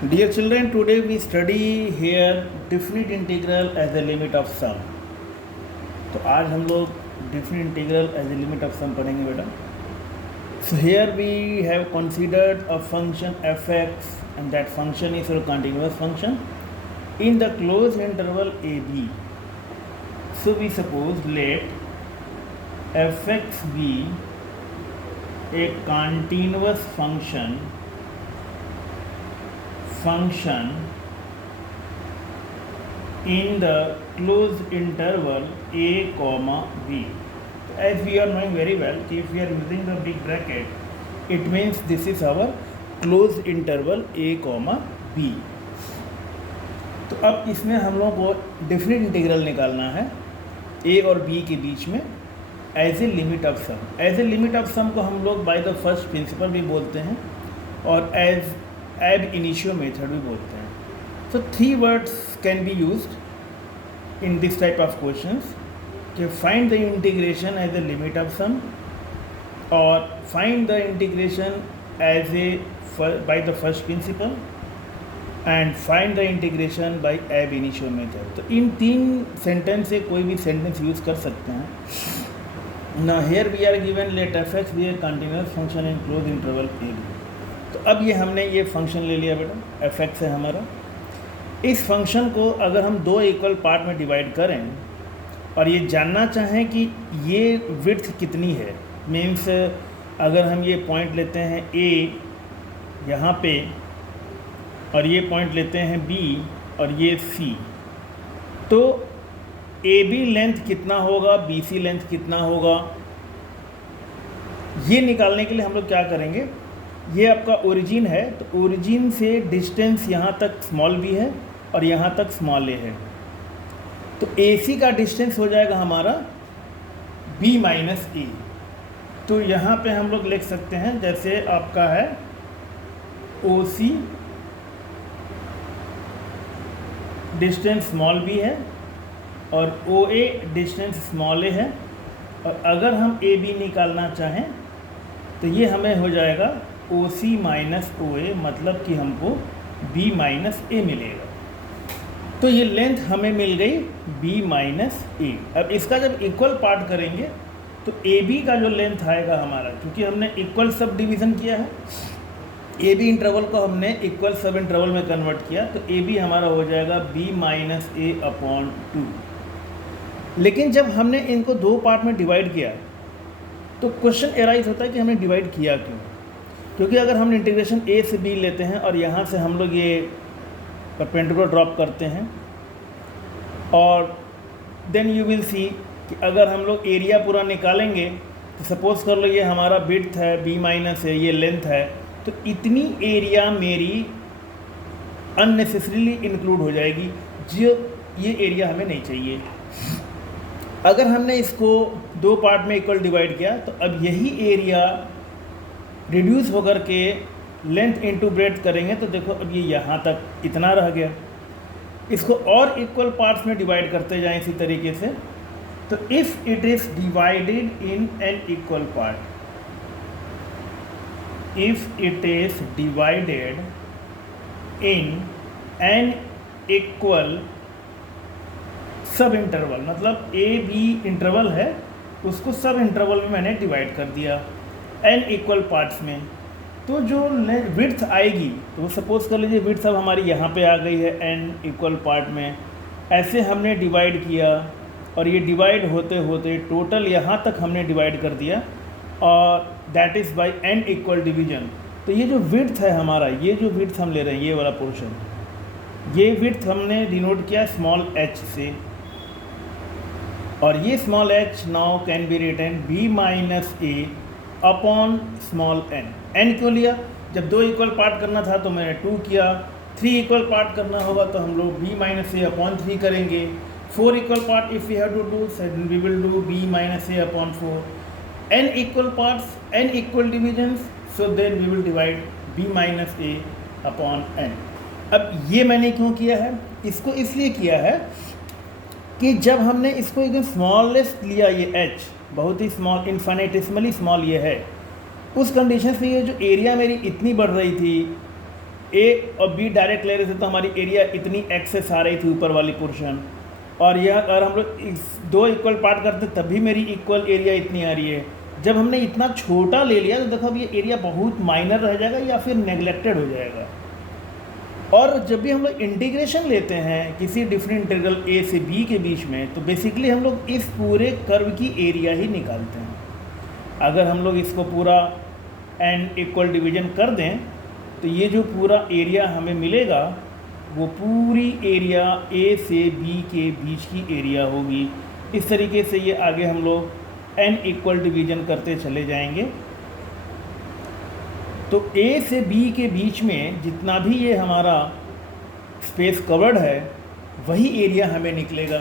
Dear children, today we study here definite integral as a limit of sum. तो आज हम लोग definite integral as a limit of sum पढ़ेंगे बेटा. So here we have considered a function f(x) and that function is a continuous function in the closed interval ab. So we suppose let f(x) be a continuous function in the closed interval a comma b. As we are knowing very well, if we are using the big bracket, it means this is our closed interval a comma b. तो अब इसमें हम लोग को definite integral निकालना है a और b के बीच में as a limit of sum. As a limit of sum को हम लोग बाय द फर्स्ट प्रिंसिपल भी बोलते हैं और एज ab initio मेथड भी बोलते हैं. So 3 words can be used in this type of questions. To find the integration as a limit of sum or find the integration as a by the first principle and find the integration by ab initio method. तो इन 3 sentence से कोई भी sentence use कर सकते हैं. Now here we are given let f(x) be a continuous function in closed interval ab. तो अब ये हमने ये फंक्शन ले लिया बेटा, f(x) है हमारा. इस फंक्शन को अगर हम 2 इक्वल पार्ट में डिवाइड करें और ये जानना चाहें कि ये विड्थ कितनी है, मीन्स अगर हम ये पॉइंट लेते हैं a यहाँ पे और ये पॉइंट लेते हैं b और ये c, तो AB लेंथ कितना होगा, BC लेंथ कितना होगा, ये निकालने के लिए हम लोग क्या करेंगे. ये आपका ओरिजिन है तो ओरिजिन से डिस्टेंस यहाँ तक स्मॉल b है और यहाँ तक स्मॉल a है. तो AC का डिस्टेंस हो जाएगा हमारा b माइनस a. तो यहाँ पे हम लोग लिख सकते हैं जैसे आपका है OC डिस्टेंस स्मॉल b है और OA डिस्टेंस स्मॉल a है, और अगर हम AB निकालना चाहें तो ये हमें हो जाएगा OC माइनस OA, मतलब कि हमको B माइनस A मिलेगा. तो ये लेंथ हमें मिल गई B माइनस A. अब इसका जब इक्वल पार्ट करेंगे तो AB का जो लेंथ आएगा हमारा, क्योंकि हमने इक्वल सब डिवीज़न किया है, AB इंटरवल को हमने इक्वल सब इंटरवल में कन्वर्ट किया, तो AB हमारा हो जाएगा B माइनस A अपॉन 2. लेकिन जब हमने इनको 2 पार्ट में डिवाइड किया तो क्वेश्चन एराइज होता है कि हमने डिवाइड किया क्यों. क्योंकि अगर हम इंटीग्रेशन a से b लेते हैं और यहाँ से हम लोग ये परपेंडिकुलर ड्रॉप करते हैं और देन यू विल सी कि अगर हम लोग एरिया पूरा निकालेंगे तो सपोज़ कर लो ये हमारा विड्थ है b माइनस है, ये लेंथ है, तो इतनी एरिया मेरी अननेसेसरीली इंक्लूड हो जाएगी, जो ये एरिया हमें नहीं चाहिए. अगर हमने इसको 2 पार्ट में इक्वल डिवाइड किया तो अब यही एरिया रिड्यूस होकर के लेंथ इनटू ब्रेड्थ करेंगे तो देखो अब ये यहाँ तक इतना रह गया. इसको और इक्वल पार्ट्स में डिवाइड करते जाएं इसी तरीके से. तो if it is divided in an equal part, if it is divided in an equal सब इंटरवल, मतलब ए बी इंटरवल है उसको सब इंटरवल में मैंने डिवाइड कर दिया एन इक्वल पार्ट्स में, तो जो विड्थ आएगी तो सपोज़ कर लीजिए विड्थ अब हमारी यहाँ पे आ गई है एन इक्वल पार्ट में. ऐसे हमने डिवाइड किया और ये डिवाइड होते होते टोटल यहाँ तक हमने डिवाइड कर दिया और that is by n equal division. तो ये जो विड्थ है हमारा, ये जो विड्थ हम ले रहे हैं ये वाला पोर्शन, ये विड्थ हमने डिनोट किया स्मॉल h से, और ये small h now can be written b minus a upon small n. n क्यों लिया, जब 2 इक्वल पार्ट करना था तो मैंने 2 किया, 3 इक्वल पार्ट करना होगा तो हम लोग b माइनस a अपॉन 3 करेंगे, 4 equal part if we have to do we will do b minus a upon 4, n equal parts n equal divisions, so then we will divide b minus a upon n. अब ये मैंने क्यों किया है, इसको इसलिए किया है कि जब हमने इसको एकदम स्मॉलेस्ट लिया, ये h बहुत ही स्मॉल, इन्फाइनेटिस्मली स्मॉल ये है, उस कंडीशन में ये जो एरिया मेरी इतनी बढ़ रही थी ए और बी डायरेक्ट ले रहे थे तो हमारी एरिया इतनी एक्सेस आ रही थी ऊपर वाली पोर्शन, और यह अगर हम लोग इस दो इक्वल पार्ट करते तब भी मेरी इक्वल एरिया इतनी आ रही है। जब हमने इतना छोटा ले लिया तो देखो अब ये एरिया बहुत माइनर रह जाएगा या फिर नेग्लेक्टेड हो जाएगा। और जब भी हम लोग इंटीग्रेशन लेते हैं किसी डिफरेंट इंटीग्रल ए से बी के बीच में, तो बेसिकली हम लोग इस पूरे कर्व की एरिया ही निकालते हैं। अगर हम लोग इसको पूरा एन इक्वल डिवीजन कर दें तो ये जो पूरा एरिया हमें मिलेगा वो पूरी एरिया ए से बी के बीच की एरिया होगी। इस तरीके से ये आगे हम लोग एन इक्वल डिवीजन करते चले जाएंगे। तो ए से बी के बीच में जितना भी ये हमारा स्पेस कवर्ड है वही एरिया हमें निकलेगा।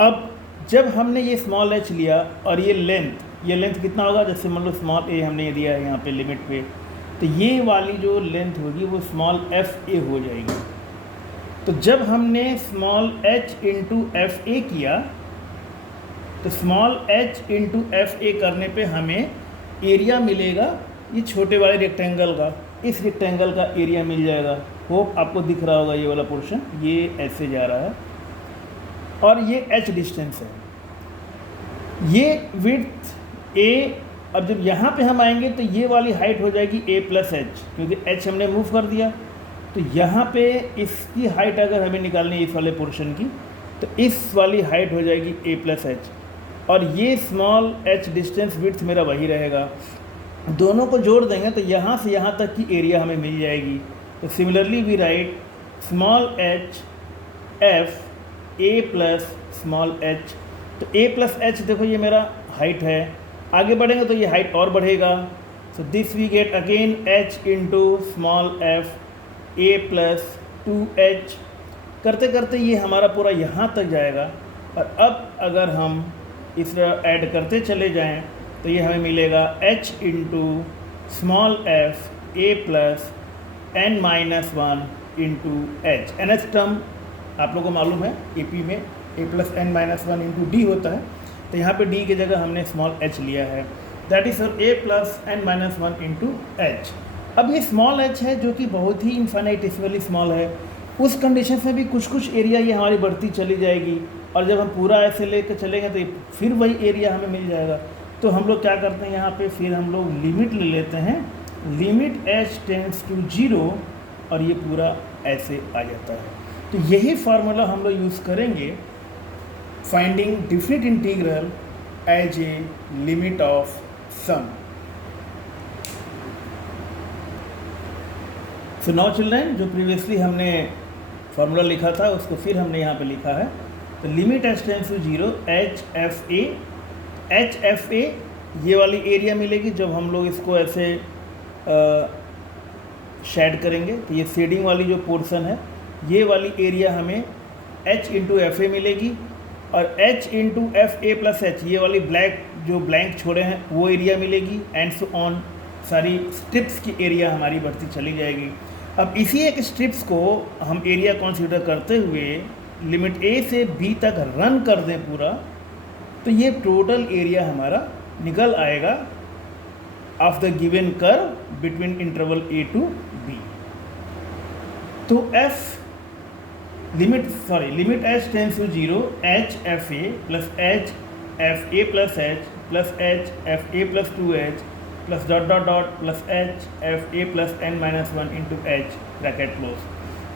अब जब हमने ये स्मॉल एच लिया और ये लेंथ कितना होगा, जैसे मान लो स्मॉल ए हमने ये दिया है यहाँ पे लिमिट पे, तो ये वाली जो लेंथ होगी वो स्मॉल एफ ए हो जाएगी। तो जब हमने small H into F A किया तो small H into F A करने पे हमें एरिया मिलेगा ये छोटे वाले रेक्टेंगल का, इस रेक्टेंगल का एरिया मिल जाएगा। होप आपको दिख रहा होगा ये वाला पोर्शन, ये ऐसे जा रहा है और ये एच डिस्टेंस है, ये विड्थ ए। अब जब यहाँ पे हम आएंगे तो ये वाली हाइट हो जाएगी ए प्लस एच, क्योंकि एच हमने मूव कर दिया। तो यहाँ पे इसकी हाइट अगर हमें निकालनी है इस वाले पोर्शन की, तो इस वाली हाइट हो जाएगी ए प्लस एच, और ये स्मॉल एच डिस्टेंस विड्थ मेरा वही रहेगा। दोनों को जोड़ देंगे तो यहाँ से यहाँ तक की एरिया हमें मिल जाएगी। तो similarly we write small h f a plus small h. तो ए प्लस एच देखो ये मेरा हाइट है, आगे बढ़ेंगे तो ये हाइट और बढ़ेगा। So this we get again h into small f a plus 2h। करते करते ये हमारा पूरा यहाँ तक जाएगा। और अब अगर हम इस तरह ऐड करते चले जाएं तो ये हमें मिलेगा h into small f a plus n minus 1 into h. N h term आप लोगों को मालूम है AP में a plus n minus 1 into d होता है, तो यहाँ पे d की जगह हमने स्मॉल h लिया है। That is a plus n minus 1 into H. अब ये स्मॉल h है जो कि बहुत ही इन्फाइनाइटेसिमली स्मॉल है, उस कंडीशन में भी कुछ एरिया ये हमारी बढ़ती चली जाएगी, और जब हम पूरा ऐसे लेकर चलेंगे तो फिर वही एरिया हमें मिल जाएगा। तो हम लोग क्या करते हैं यहाँ पे, फिर हम लोग लिमिट ले लेते हैं, लिमिट h टेंड्स टू 0, और ये पूरा ऐसे आ जाता है। तो यही फार्मूला हम लोग यूज़ करेंगे finding different integral as a limit of sum. So now children, जो प्रीवियसली हमने फार्मूला लिखा था उसको फिर हमने यहाँ पे लिखा है। तो limit h tends to 0 h f a ये वाली एरिया मिलेगी जब हम लोग इसको ऐसे शेड करेंगे। तो ये शेडिंग वाली जो पोर्शन है ये वाली एरिया हमें h इंटू एफ ए मिलेगी, और h into F a plus H ये वाली ब्लैंक छोड़े हैं वो एरिया मिलेगी, एंड सो ऑन सारी स्ट्रिप्स की एरिया हमारी बढ़ती चली जाएगी। अब इसी एक स्ट्रिप्स को हम एरिया कंसीडर करते हुए लिमिट a से b तक रन कर दें पूरा, तो ये टोटल एरिया हमारा निकल आएगा of the given curve between interval a to b। तो limit h tends to 0 h f a plus h f a plus h plus h f a plus 2h plus dot dot dot plus h f a plus n minus 1 into h bracket close.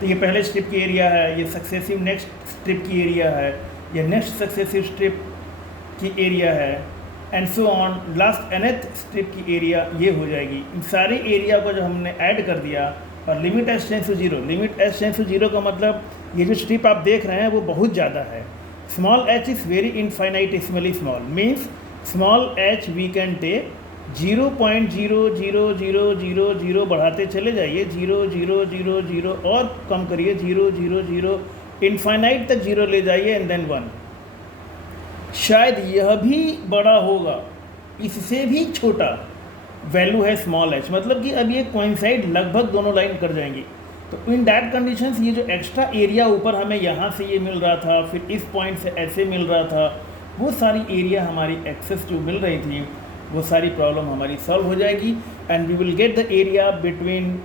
तो ये पहले strip की area है, ये successive next strip की area है, ये next successive strip की एरिया है, and so on last nth strip की एरिया ये हो जाएगी। इन सारे एरिया को जब हमने ऐड कर दिया और limit h tends to 0, limit h tends to 0 का मतलब ये जो स्ट्रिप आप देख रहे हैं वो बहुत ज़्यादा है। Small h is very infinitesimally small, means small h we can take 0.00000 बढ़ाते चले जाइए, 0.000 और कम करिए, 0.000 इनफाइनाइट तक 0 ले जाइए एंड देन 1। शायद यह भी बड़ा होगा, इससे भी छोटा वैल्यू है स्मॉल h, मतलब कि अब ये कोइंसाइड लगभग दोनों लाइन कर जाएंगी। तो इन दैट कंडीशंस ये जो एक्स्ट्रा एरिया ऊपर हमें यहाँ से ये मिल रहा था, फिर इस पॉइंट से ऐसे मिल रहा था, वो सारी एरिया हमारी एक्सेस जो मिल रही थी वो सारी प्रॉब्लम हमारी सॉल्व हो जाएगी, and we will get the area between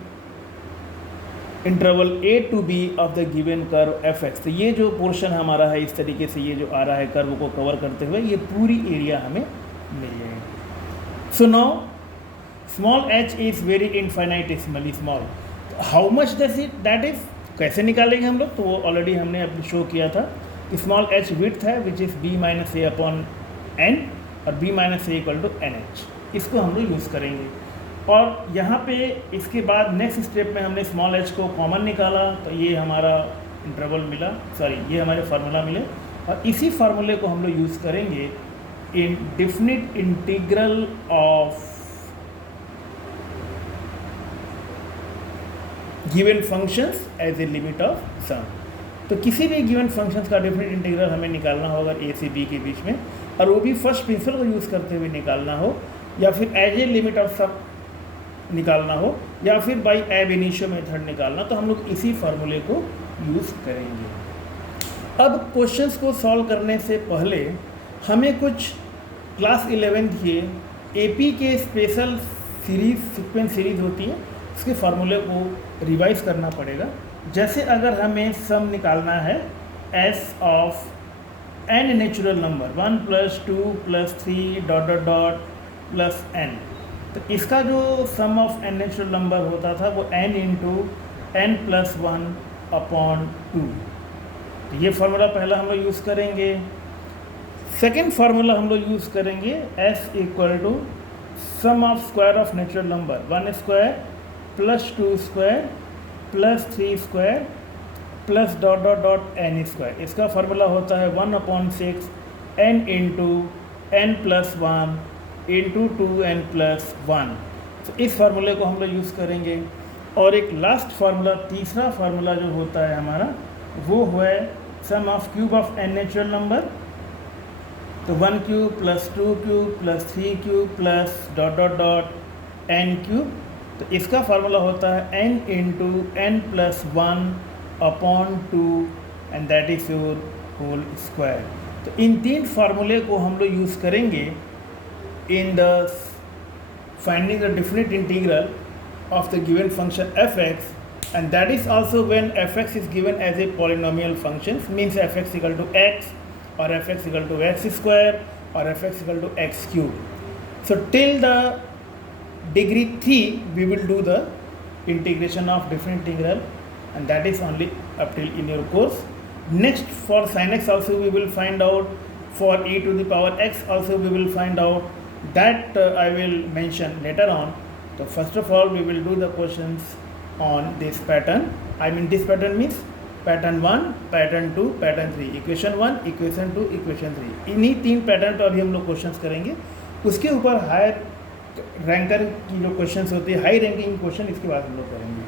interval a to b of the given curve f x. तो ये जो पोर्शन हमारा है इस तरीके से ये जो आ रहा है कर्व को कवर करते हुए ये पूरी एरिया हमें मिल जाएगी। So now small h is very infinitesimally small. How much that is कैसे निकालेंगे हम लोग, तो वो ऑलरेडी हमने अभी शो किया था कि स्मॉल एच विड्थ है which is B minus A upon N और B minus A equal to N H, इसको हम लोग यूज़ करेंगे। और यहाँ पे इसके बाद नेक्स्ट स्टेप में हमने स्मॉल एच को कॉमन निकाला तो ये हमारा इंटरवल मिला, सॉरी ये हमारे फार्मूला मिले, और इसी फार्मूले को हम लोग यूज़ करेंगे in definite integral of given functions as a limit of sum. तो किसी भी गिवन फंक्शंस का डेफिनिट इंटीग्रल हमें निकालना होगा ए से बी के बीच में, और वो भी फर्स्ट प्रिंसिपल को यूज़ करते हुए निकालना हो, या फिर एज ए लिमिट ऑफ सम निकालना हो, या फिर बाई एब इनिशियो मेथड निकालना, तो हम लोग इसी फार्मूले को यूज़ करेंगे। अब क्वेश्चंस को सॉल्व करने से पहले हमें कुछ क्लास 11th के एपी के स्पेशल सीरीज सीक्वेंस सीरीज होती है उसके फार्मूले को रिवाइज करना पड़ेगा। जैसे अगर हमें सम निकालना है s of n natural number 1 + 2 + 3 ... plus n, तो इसका जो sum of n natural number होता था वो n इंटू n + 1/2। तो ये फार्मूला पहला हम लोग यूज़ करेंगे। सेकेंड फार्मूला हम लोग यूज़ करेंगे s equal to sum of square of natural number 1² + 2² + 3² + ... n²। इसका फार्मूला होता है 1/6 n into n + 1 into 2n + 1। तो इस फार्मूले को हम लोग यूज़ करेंगे। और एक लास्ट फार्मूला, तीसरा फार्मूला जो होता है हमारा वो है sum of cube of n natural number, तो 1³ + 2³ + 3³ + ... n³। तो इसका फार्मूला होता है n into n + 1/2 and that is your whole square. तो इन तीन फार्मूले को हम लोग यूज़ करेंगे in the finding the definite integral of the given function fx, and that is also when fx is given as a polynomial function, means fx equal to x or fx equal to x² or fx equal to x³. So till the degree 3 we will do the integration of definite integral, and that is only up till in your course. Next for sin x also we will find out, for e to the power x also we will find out, that I will mention later on. So first of all we will do the questions on this pattern. I mean this pattern means pattern 1, pattern 2, pattern 3, equation 1, equation 2, equation 3। इन्हीं तीन pattern पर अभी हम लोग questions करेंगे। उसके ऊपर higher ranker की जो क्वेश्चंस होती है, हाई रैंकिंग क्वेश्चन, इसके बाद हम लोग करेंगे।